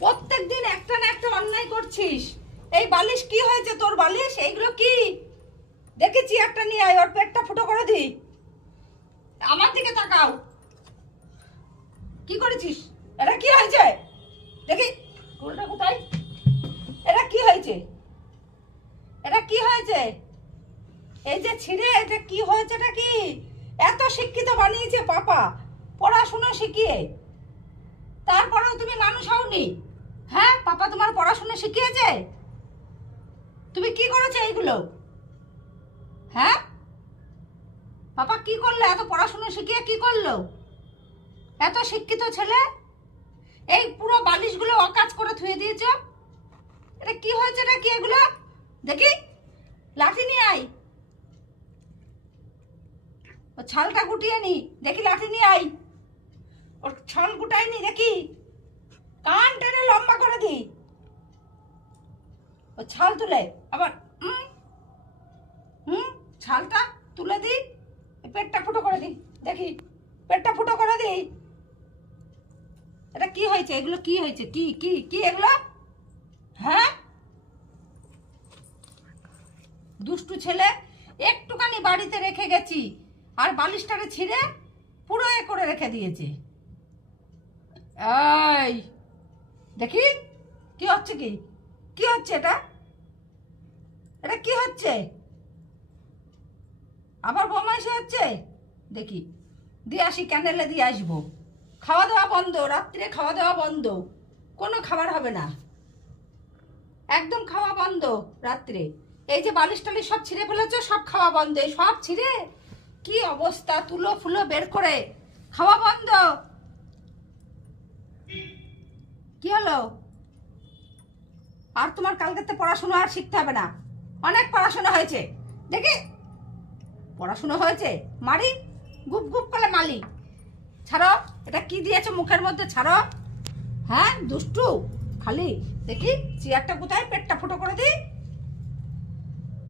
প্রত্যেক দিন একটা না একটা অন্যায় করছিস। এই বালিশ কি হয়েছে তোর? বালিশ এইগুলো কি? দেখেছি একটা নিয়ে আয়, ওর পেটটা ফুটো করে দি। আমার দিকে তাকাও। কি করেছিস? এটা কি হয়েছে দেখি। কোলটা কোথায়? এটা কি হয়েছে? এটা কি হয়েছে? এই যে ছিঁড়ে, এটা কি হয়েছে? এটা কি? এত শিক্ষিত বানিয়েছে পাপা, পড়াশোনা শিখিয়ে, তারপরেও তুমি মানুষ হওনি। হ্যাঁ, পাপা তোমার পড়াশোনা শিখিয়েছে? তুমি কি করেছো এইগুলো? হ্যাঁ, পাপা কি করলো? এত পড়াশোনা শিখিয়ে কি করলো? এত শিক্ষিত ছেলে, এই পুরো বালিশগুলো অকাজ করে ধুয়ে দিয়েছ। এটা কি হয়েছে? এটা কি এগুলো? দেখি, লাঠি নিয়ে আয়, ও ছালটা গুটিয়ে নি। দেখি, লাঠি নিয়ে আয়, ওর ছাল গুটাই নি। দেখি, কান টেনে লম্বা করে দি, ও ছাল তুলে আবার ছালটা তুলে দি, পেটটা ফুটো করে দি। দেখি, পেটটা ফুটো করে দি। এটা কি হয়েছে? এগুলো কি হয়েছে? কি কি কি এগুলো? হ্যাঁ, দুষ্টু ছেলে, একটুখানি বাড়িতে রেখে গেছি আর বালিশটাকে ছিঁড়ে পুরো এ করে রেখে দিয়েছে। এই দেখি, কি হচ্ছে? কি কি হচ্ছে এটা? এটা কি হচ্ছে? আবার বদমাইশি হচ্ছে। দেখি, দিয়ে আসি, ক্যান্ডেলে দিয়ে আসবো। খাওয়া দাওয়া বন্ধ, রাত্রে খাওয়া দাওয়া বন্ধ, কোনো খাবার হবে না, একদম খাওয়া বন্ধ রাত্রে। এই যে বালিশ টালিশ সব ছিঁড়ে ফেলেছো, সব খাওয়া বন্ধ। এই সব ছিঁড়ে কি অবস্থা, তুলো ফুলো বের করে খাওয়া বন্ধ। কি হলো? আর তোমার কালকেতে পড়াশোনা আর শিখতে হবে না, অনেক পড়াশোনা হয়েছে। দেখি, পড়াশোনা হয়েছে, মারি, গুপ গুপ করে মালি। ছাড়ো, এটা কি দিয়েছো মুখের মধ্যে? ছাড়ো। হ্যাঁ, দুষ্টু খালি। দেখি, চেয়ারটা কোথায়? পেটটা ফুটো করে দিই।